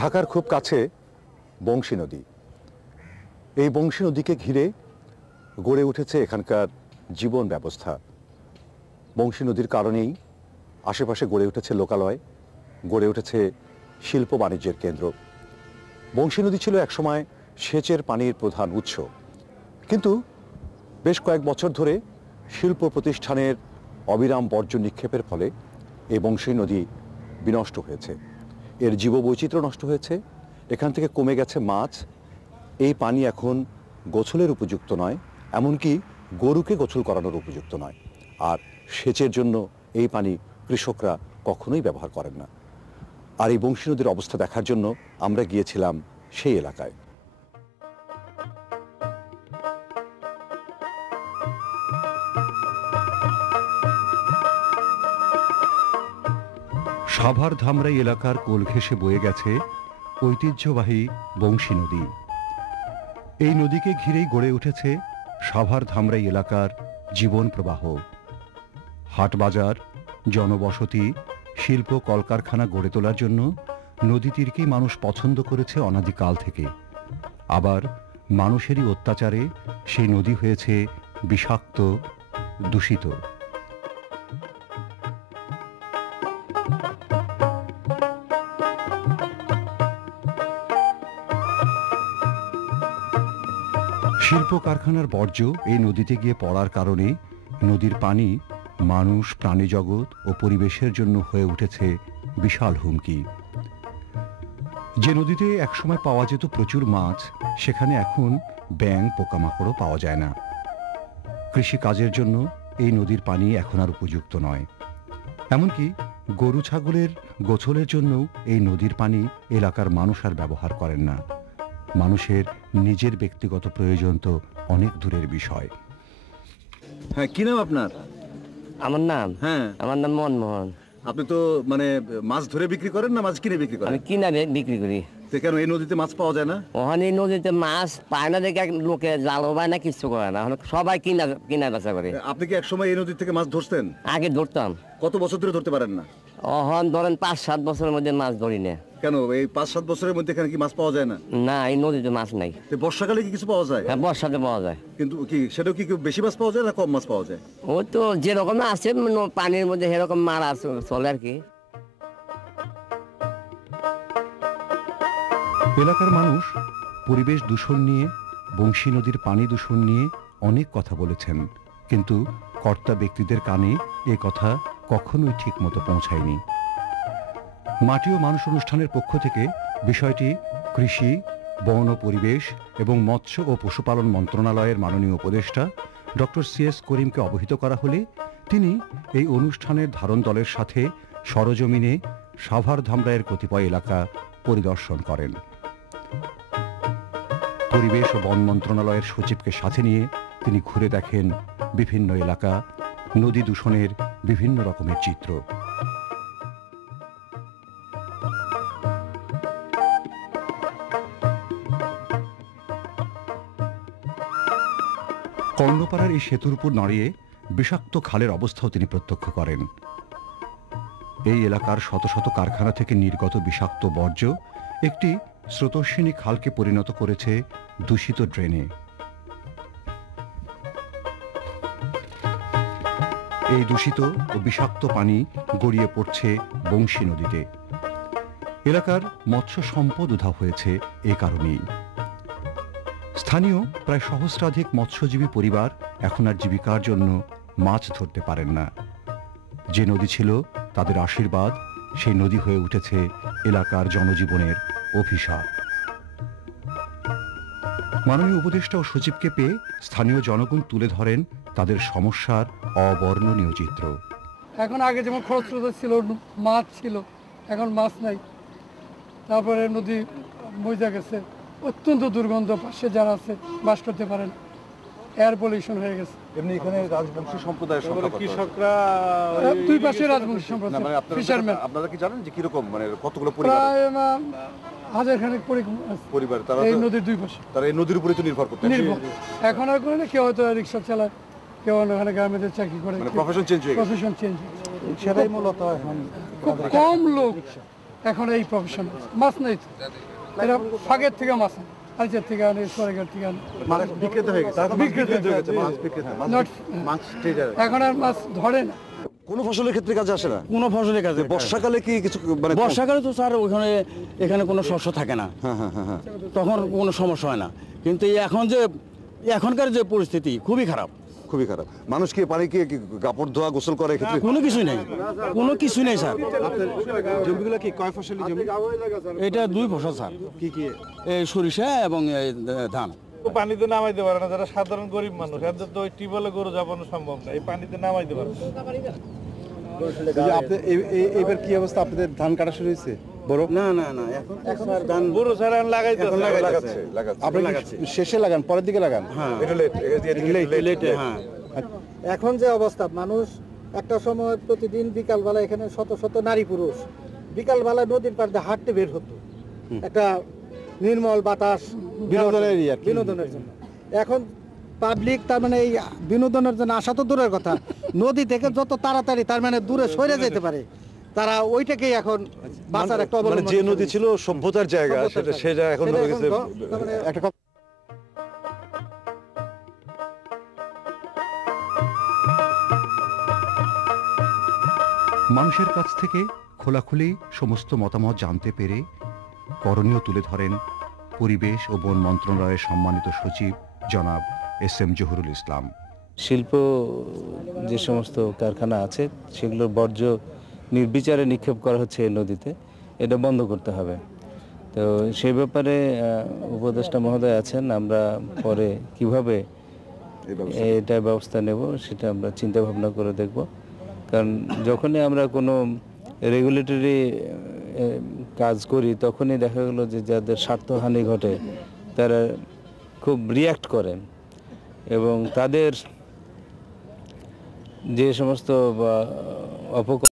ঢাকার খুব কাছে বংশী নদী। এই বংশী নদীকে ঘিরে গড়ে উঠেছে এখানকার জীবন ব্যবস্থা। বংশী নদীর কারণেই আশেপাশে গড়ে উঠেছে লোকালয়, গড়ে উঠেছে শিল্প বাণিজ্যের কেন্দ্র। বংশী নদী ছিল একসময় সেচের পানির প্রধান উৎস, কিন্তু বেশ কয়েক বছর ধরে শিল্প প্রতিষ্ঠানের অবিরাম বর্জ্য নিক্ষেপের ফলে এই বংশী নদী বিনষ্ট হয়েছে। এর জীববৈচিত্র্য নষ্ট হয়েছে, এখান থেকে কমে গেছে মাছ। এই পানি এখন গোসলের উপযুক্ত নয়, এমনকি গরুকে গোসল করানোর উপযুক্ত নয়। আর সেচের জন্য এই পানি কৃষকরা কখনোই ব্যবহার করেন না। আর এই বংশী নদীর অবস্থা দেখার জন্য আমরা গিয়েছিলাম সেই এলাকায়। সাভার ধামরাই এলাকার কোল ঘেঁষে বয়ে গেছে ঐতিহ্যবাহী বংশী নদী। এই নদীকে ঘিরেই গড়ে উঠেছে সাভার ধামরাই এলাকার জীবন প্রবাহ। হাটবাজার, জনবসতি, শিল্প কলকারখানা গড়ে তোলার জন্য নদী তীরকেই মানুষ পছন্দ করেছে অনাদিকাল থেকে। আবার মানুষেরই অত্যাচারে সেই নদী হয়েছে বিষাক্ত, দূষিত। শিল্প কারখানার বর্জ্য এই নদীতে গিয়ে পড়ার কারণে নদীর পানি মানুষ, প্রাণীজগৎ ও পরিবেশের জন্য হয়ে উঠেছে বিশাল হুমকি। যে নদীতে একসময় পাওয়া যেত প্রচুর মাছ, সেখানে এখন ব্যাঙ, পোকামাকড়ও পাওয়া যায় না। কৃষিকাজের জন্য এই নদীর পানি এখন আর উপযুক্ত নয়। এমনকি গরু ছাগলের গোসলের জন্যও এই নদীর পানি এলাকার মানুষ আর ব্যবহার করেন না। মানুষের নিজের ব্যক্তিগত প্রয়োজন তো অনেক দূরের বিষয়। হ্যাঁ, কি নাম আপনার? আমার নাম? হ্যাঁ, আমার নাম মনমোহন। আপনি তো মানে মাছ ধরে বিক্রি করেন না মাছ কিনে বিক্রি করেন? আমি কিনা বিক্রি করি। তো কেন এই নদীতে মাছ পাওয়া যায় না? ওখানে এই নদীতে মাছ পায় না দেখে লোকে জালও পায় না, কিছু করে না। সবাই কিনা বেচা করে। আপনি কি একসময় এই নদী থেকে মাছ ধরতেন? আগে ধরতাম। কত বছর ধরে ধরতে পারেন না? ওখান ধরেন ৫-৭ বছরের মধ্যে মাছ ধরি না। কেন এই 5-7 বছরের মধ্যে এখানে কি মাছ পাওয়া যায় না? না, এই নদীতে মাছ নাই। বর্ষাকালে কি কিছু পাওয়া যায়? হ্যাঁ, বর্ষাতে পাওয়া যায়। কিন্তু কি সেটাও কি বেশি মাছ পাওয়া যায় না কম মাছ পাওয়া যায়? ও তো যেরকম আছে পানির মধ্যে সেরকম মারা চলে আর কি। এলাকার মানুষ পরিবেশ দূষণ নিয়ে, বংশী নদীর পানি দূষণ নিয়ে অনেক কথা বলেছেন, কিন্তু কর্তা ব্যক্তিদের কানে এ কথা কখনোই ঠিক মতো পৌঁছায়নি। মাটি ও মানুষ অনুষ্ঠানের পক্ষ থেকে বিষয়টি কৃষি, বন ও পরিবেশ এবং মৎস্য ও পশুপালন মন্ত্রণালয়ের মাননীয় উপদেষ্টা ডক্টর CS করিমকে অবহিত করা হলে তিনি এই অনুষ্ঠানের ধারণ দলের সাথে সরজমিনে সাভার ধামরাইয়ের কতিপয় এলাকা পরিদর্শন করেন। পরিবেশ ও বন মন্ত্রণালয়ের সচিবকে সাথে নিয়ে তিনি ঘুরে দেখেন বিভিন্ন এলাকা, নদী দূষণের বিভিন্ন রকমের চিত্র। কর্ণপাড়ার এই সেতুর উপর দাঁড়িয়ে বিষাক্ত খালের অবস্থাও তিনি প্রত্যক্ষ করেন। এই এলাকার শত শত কারখানা থেকে নির্গত বিষাক্ত বর্জ্য একটি স্রোতস্বিনী খালকে পরিণত করেছে দূষিত ড্রেনে। এই দূষিত ও বিষাক্ত পানি গড়িয়ে পড়ছে বংশী নদীতে। এলাকার মৎস্য সম্পদ উধাও হয়েছে এ কারণেই। স্থানীয় প্রায় সহস্রাধিক মৎস্যজীবী পরিবার এখন আর জীবিকার জন্য মাছ ধরতে পারেন না। যে নদী ছিল তাদের আশীর্বাদ, সেই নদী হয়ে উঠেছে এলাকার জনজীবনের অভিশাপ। মাননীয় উপদেষ্টা ও সচিবকে পেয়ে স্থানীয় জনগণ তুলে ধরেন তাদের সমস্যার অবর্ণনীয় চিত্র। এখন আগে যেমন খরস্রোত ছিল, মাছ ছিল, এখন মাছ নাই। তারপরে নদী মজা গেছে, অত্যন্ত দুর্গন্ধ, পাশে যারা আছে বাস করতে পারেন, এয়ার পলিউশন হয়ে গেছে। এমনি এখানে রাজবংশী সম্প্রদায়ের সংখ্যা কত? কৃষকরা দুই পাশে রাজবংশী সম্প্রদায়, ফিশারম্যান। আপনারা কি জানেন যে কিরকম মানে কতগুলো পরিবার? প্রায় 1000 পরিবার তারা এই নদীর দুই পাশে। তারা এই নদীর উপরে তো নির্ভর করতে এখন আর করে না, কেউ হয়তো রিক্সা চালায়, কেউ ওখানে গ্রামেদের চাকরি করে, মানে প্রফেশন চেঞ্জ হয়ে গেছে। Profession change. সেটাই মূলত এখন খুব কম লোক এখন এই প্রফেশন মাছ নেই তো এরা ফাঁকের থেকে মাছ আনে আইসের থেকে আনে সরেগের থেকে আনে মাছ বিক্রেতা হয়ে গেছে বিক্রেতা হয়ে গেছে মাছ বিক্রেতা Not- মাছ ট্রেডার এখন আর মাছ ধরে না কোনো ফসলের ক্ষেত্রে কাজে আসে না? কোনো ফসলের কাজে বর্ষাকালে কি কিছু মানে বর্ষাকালে তো স্যার এখানে কোনো শস্য থাকে না, তখন কোনো সমস্যা হয় না। কিন্তু এই এখনকার যে পরিস্থিতি খুবই খারাপ, খুবই খারাপ। মানুষ কি পানি কি কাপড় ধোয়া গোসল করে ক্ষেত্রে? কোনো কিছুই নেই, কোনো কিছুই নেই স্যার। জমিগুলো কি কয় ফসলি জমি এটা 2 ফসল স্যার, কি কি এই সরিষা এবং এই ধান। পানিতে নামাইতে পারে না, যারা সাধারণ গরিব মানুষ এদের তো ওই টিউবওয়েলে গরু যাবানো সম্ভব না, এই পানিতে নামাইতে পারে না। এইবার কি অবস্থা আপনাদের ধান কাটা শুরু হয়েছে বড় না না না, এখন তো স্যার ধান গরু ছাড়া লাগাইতে আপনি কি শেষে লাগান পরের দিকে লাগান লেটে, হ্যাঁ। এখন যে অবস্থা মানুষ একটা সময় প্রতিদিন বিকালবেলা এখানে শত শত নারী পুরুষ বিকালবেলা নদীর পাড়ে দিয়ে হাঁটতে বের হতো একটা নির্মল বাতাস বিনোদনের ইয়ে আর কি। বিনোদনের জন্য। এখন পাবলিক তার মানে এই বিনোদনের জন্য আসা তো দূরের কথা, নদী থেকে যত তাড়াতাড়ি তার মানে দূরে সরে যেতে পারে তারা ওইটাকেই এখন বাঁচার একটা মানে অবলম্বন যে করে নদী ছিল সভ্যতার জায়গা, সভ্যতার সেটা এখন সেটা হয়ে গেছে তার মানে একটা কথা মানুষের কাছ থেকে খোলাখুলি সমস্ত মতামত জানতে পেরে করণীয় তুলে ধরেন পরিবেশ ও বন মন্ত্রণালয়ের সম্মানিত সচিব জনাব এস.এম. জহুরুল ইসলাম। শিল্প যে সমস্ত কারখানা আছে সেগুলোর বর্জ্য নির্বিচারে নিক্ষেপ করা হচ্ছে এই নদীতে, এটা বন্ধ করতে হবে। তো সেই ব্যাপারে উপদেষ্টা মহোদয় আছেন, আমরা পরে কিভাবে এটা ব্যবস্থা নেব সেটা আমরা চিন্তা ভাবনা করে দেখব। কারণ যখনই আমরা কোনো রেগুলেটরি কাজ করি তখনই দেখা গেল যে যাদের স্বার্থহানি ঘটে তারা খুব রিয়্যাক্ট করেন এবং তাদের যে সমস্ত অপকর্ম